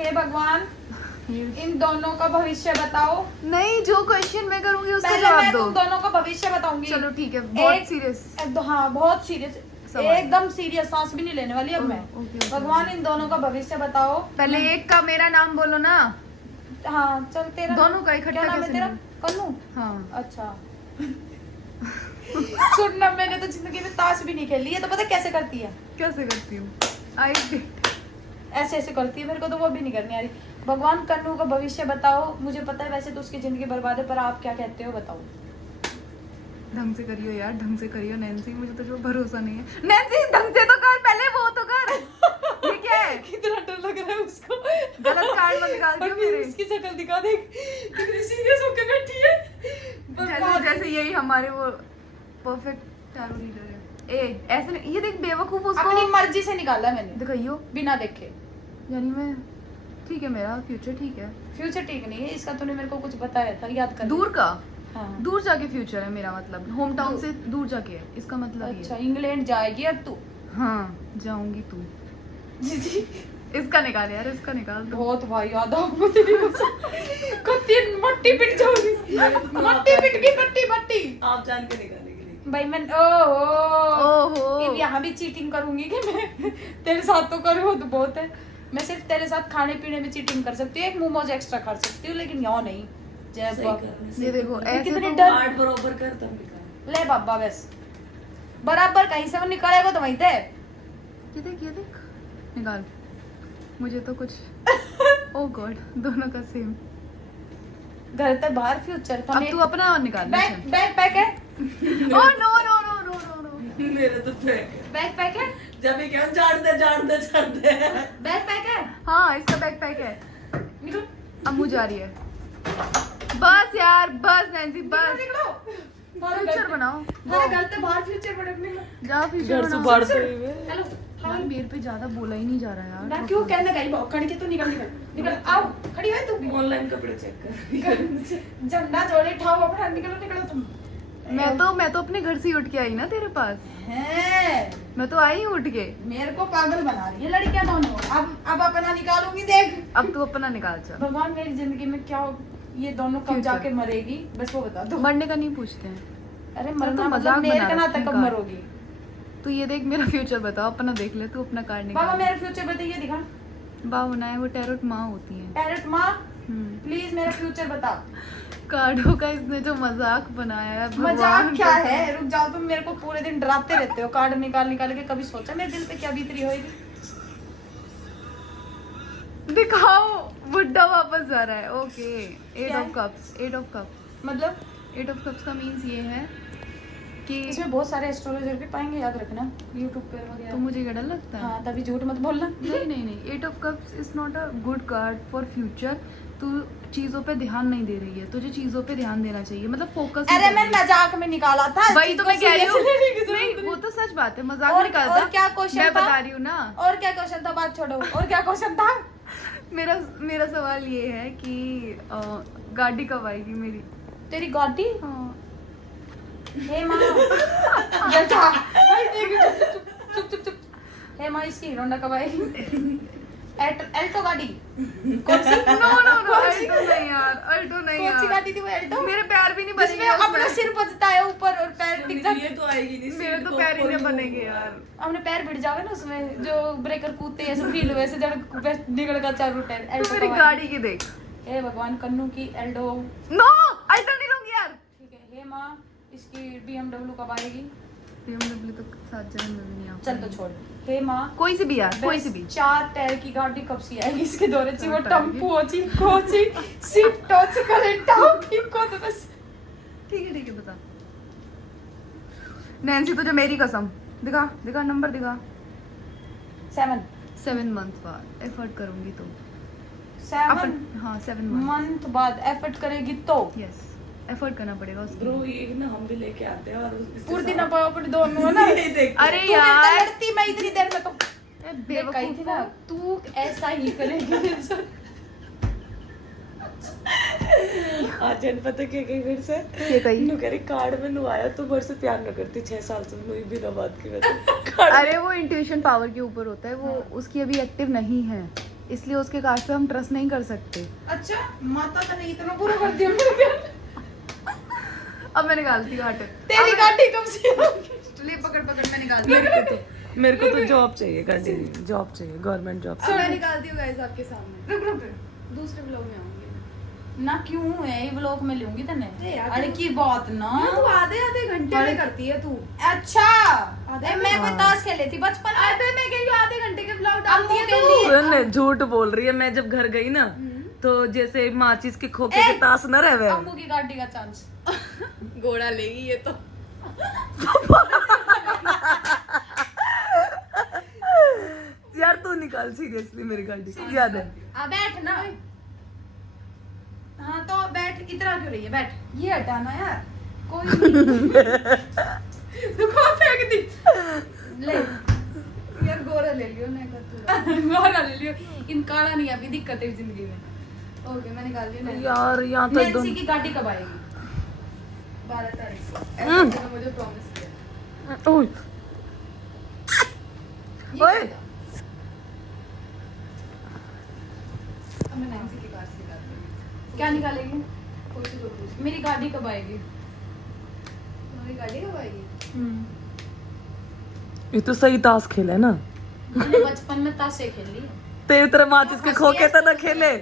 हे भगवान इन दोनों का भविष्य बताओ। नहीं, जो क्वेश्चन मैं करूंगी उसका पहले जवाब मैं दो। तुम दोनों का भविष्य बताऊंगी। चलो ठीक है, बहुत एक- सीरियस। हाँ बहुत सीरियस, सवाल। एकदम सीरियस, सांस भी नहीं लेने वाली अब मैं। ओके। भगवान इन दोनों का भविष्य बताओ। पहले एक का मेरा नाम बोलो ना। हाँ चल तेरा दोनों का इकट्ठा क्या नाम है कैसे तेरा? नहीं? कन्नू। हाँ। अच्छा सुनना, मैंने तो जिंदगी में ताश भी नहीं खेली है, तो पता कैसे करती है? कैसे करती हूँ? आई ऐसे ऐसे करती है, मेरे को तो वो भी नहीं करनी आ रही। भगवान कन्नू का भविष्य बताओ। मुझे पता है वैसे तो उसकी जिंदगी बर्बाद है, पर आप क्या कहते हो बताओ। ढंग से करियो यार, ढंग से करियो नैन्सी, मुझे तो जो भरोसा नहीं है। नैन्सी ढंग से तो कर, पहले वो तो कर। ये क्या है? कितना डर लग रहा है उसको। गलत कार्ड मत निकाल दियो मेरे। इसकी शक्ल दिखा दे, कितनी सीरियस होकर बैठी है। जैसे यही हमारे वो परफेक्ट टैरो रीडर है। ए ऐसे नहीं, ये देख बेवकूफ उसको अपनी मर्जी से निकाला मैंने, दिखाइयो बिना देखे। यानी मैं ठीक है, मेरा फ्यूचर ठीक है। फ्यूचर ठीक नहीं है इसका, तूने मेरे को कुछ बताया था, याद कर। दूर का, हाँ। दूर जाके फ्यूचर है मेरा, मतलब होम टाउन से दूर जाके है, इसका मतलब अच्छा ये। इंग्लैंड जाएगी अब तू? हाँ जाऊंगी तू। जी इसका निकाल यार, इसका निकाल तू। बहुत भाई याद आओ तेरी कुत्ती मट्टी पिट जाऊंगी। मट्टी पिट गई, मट्टी मट्टी। आप जान के निकालेंगे। भाई मैं ओहो ओहो अब यहाँ भी चीटिंग करूंगी कि मैं तेरे साथ तो करूँ तो बहुत है। मैं सिर्फ तेरे साथ खाने पीने में चीटिंग कर सकती हूँ, एक मोमोज एक्स्ट्रा खा सकती हूँ, लेकिन यहाँ नहीं। जय सही बाबा। करने से ये देखो ऐसे कितने तो डर- आठ बराबर कर तब निकाल। ले बाबा बस बराबर कहीं से वो निकलेगा तो वहीं थे। ये देख निकाल। मुझे तो कुछ ओ गॉड, दोनों का सेम। घर से बाहर फ्यूचर था। अब तू अपना निकाल। बैग बैग पैक है, oh no no no no no no. मेरे तो फेंक है। बैग पैक है, जब ये क्या जान दे बैग पैक है। हाँ इसका बैकपैक है। निकलो अम्मू जा रही है। बस यार बस नैन्सी बस। निकलो फ्यूचर बनाओ। हाँ घर से बाहर फ्यूचर बड़े निकलो। जा फ्यूचर बनाओ। हेलो यार मेरे पे ज्यादा बोला ही नहीं जा रहा यार। ना क्यों कहने गई भौंकड़ के, तू निकल निकल निकल आओ, खड़ी है तू। ऑनलाइन कपड़े चेक कर। झंडा जोड़े ठाओ अपना, निकलो निकलो तुम। मैं तो अपने घर से ही उठ के आई ना तेरे पास। हैं मैं तो आई उठ के। मेरे को पागल बना रही है लड़कियां दोनों। अब अपना निकालूंगी देख। अब तू अपना निकाल चल। भगवान मेरी जिंदगी में क्या ये दोनों कब Future. जाके मरेगी, बस वो बता दो। मरने का नहीं पूछते हैं। अरे तो मरना मजाक मतलब मेरे बना का ना रखा है तक कब God. मरोगी। तू ये देख मेरा फ्यूचर बता, अपना देख ले, तू अपना कार्ड बाबा निकाल। मेरा फ्यूचर बताइए, दिखा। बा होना है वो टैरोट माँ होती है। पैरट माँ प्लीज मेरा फ्यूचर बता। कार्डों का इसने जो मजाक बनाया है मजाक भगवान क्या कसम। है, रुक जाओ तुम, मेरे को पूरे दिन डराते रहते हो कार्ड निकाल निकाल के। कभी सोचा मेरे दिल पे क्या बीत रही होगी? दिखाओ, बुड्ढा वापस जा रहा है। ओके एट क्या ऑफ है? कप्स। एट ऑफ कप्स मतलब एट ऑफ कप्स का मीन्स ये है कि इसमें बहुत सारे एस्ट्रोलॉजर भी पाएंगे, याद रखना यूट्यूब पे तो वगैरह। मुझे क्या डर लगता है? हाँ तभी झूठ मत बोलना। नहीं eight of cups is not a good card for future. तू चीजों पे ध्यान नहीं दे रही है, तुझे चीजों पे ध्यान देना चाहिए, मतलब फोकस। अरे मैं मजाक में निकाला था। वही तो मैं कह रही हूँ। serious लेने की जरूरत नहीं वो तो सच बात है, मजाक और- नहीं करता। और क्या क्वेश्चन मैं था? बता रही हूँ ना। और क्या क्वेश्चन था, बात छोड़ो। और क्या क्वेश्चन था? मेरा सवाल ये है कि गाड़ी कब आएगी मेरी? तेरी गाड़ी? हाँ। हे माँ ये क्या? भाई देख, चुप चुप चुप। हे माँ इसकी हीरो होंडा कब आएगी? एल्टो गाड़ी कौन सी? नो कौन सी? अल्टो नहीं यार, अल्टो नहीं कौन सी यार। गाड़ी थी वो? एल्टो मेरे पैर भी नहीं जिसमें बनेंगे अपना उसमें। सिर बचता है ऊपर और पैर टिक जाते। ये तो आएगी नहीं। मेरे तो पैर ही नहीं बनेंगे यार। अपने पैर भिड़ जावे ना उसमें, जो ब्रेकर कूदते हैं ऐसे फील वैसे जड़ निकल का चारों टायर। तू एल्टो मेरी कब गाड़ी की देख। आएगी? हे भगवान कन्नू की एल्टो। नो अल्टो नहीं लूंगी यार। ठीक है हे माँ इसकी BMW कब आएगी? BMW तो 7 जन्म में भी नहीं आ चल तो छोड़। हे माँ कोई सी भी यार, कोई सी भी। 4 टायर की गाड़ी कब सी आएगी इसके दौरे ची? वो 4 टायर की? टम्पू होची कोची स्विफ्ट होची करेंटा की को तो बस। ठीक है बता। नैन्सी तुझे मेरी कसम, दिखा नंबर दिखा। 7 मंथ बाद एफर्ट करूंगी तो 7 हाँ 7 मंथ। मंथ बाद एफर्ट करेगी तो यस एफर्ट करना पड़ेगा उसके ब्रो लिए। ये ना हम भी लेके आते हैं और इसके पूर्ति साथ- ना पाओ अपने दोनों है ना। ये देख अरे तू मेरे यार से लड़ती मैं इतनी देर में तो ए, देख कही थी ना, तू ऐसा ही करेगी मेरे साथ। आज जन पता क्या कही मेरे से? ये कही? नु कह रही कार्ड में नु आया तो मेरे से प्यार न करती 6 साल से नु बिना बात की वजह कार्ड अरे वो इंट्यूशन पावर के ऊपर होता है, वो उसकी अभी एक्टिव नहीं है। इसलिए उसके कास्ट पे हम ट्रस्ट नहीं कर सकते। अच्छा माता का नहीं इतना बुरा कर दिया मेरे को। अब मैं निकालती हूँ हट। तेरी गाड़ी कब से आ गई? ले पकड़ पकड़ मैं निकालती हूँ। मेरे को तो जॉब चाहिए, कंटिन्यू जॉब चाहिए, गवर्नमेंट जॉब। अब मैं निकालती हूँ गाइस आपके सामने। रुक रुक दूसरे ब्लॉग में आऊंगी ना, क्यों है ये व्लॉग में लूंगी तने। अरे यार, अरे की बात ना, तू आधे आधे घंटे में करती है तू। अच्छा आधे मैं कोई ताश खेल लेती बचपन में। अबे मैं कह रही हूँ आधे घंटे के ब्लॉग डालती है के तू। लिए। सुन, झूठ बोल रही है। मैं जब घर गई ना तो जैसे माचिस के खोखे के ताश न रहे। अम्मू की गाड़ी का चांस। घोड़ा लेगी ये तो। यार तू निकाल सीरियसली मेरी गाड़ी, याद है? बैठ ना। हाँ तो बैठ, इतना क्यों रही है, बैठ। ये हटाना यार कोई नहीं। दुखा फेंक दी। ले यार गोरा ले लियो नहीं कर गोरा ले लियो, इन काला नहीं, अभी दिक्कत है जिंदगी में। तू। ओके मैं निकाल रही हूँ। यार यहाँ तो नैन्सी की गाड़ी कब आएगी? 12 तारीख को ऐसा तूने मुझे प्रॉमिस किया। ओए ये ओए। क्या था? अब मैं नैन्सी की कार से निकालती हूँ। क्या निकालेगी? पूछी तो पूछी। मेरी गाड़ी कब आएगी? तुम्हारी गाड़ी कब आएगी? ये तो सही ताश खेला है ना। मैंने बचपन में ताशे खेली। तेरे तरह माचिस के खोखे तो ना खेले।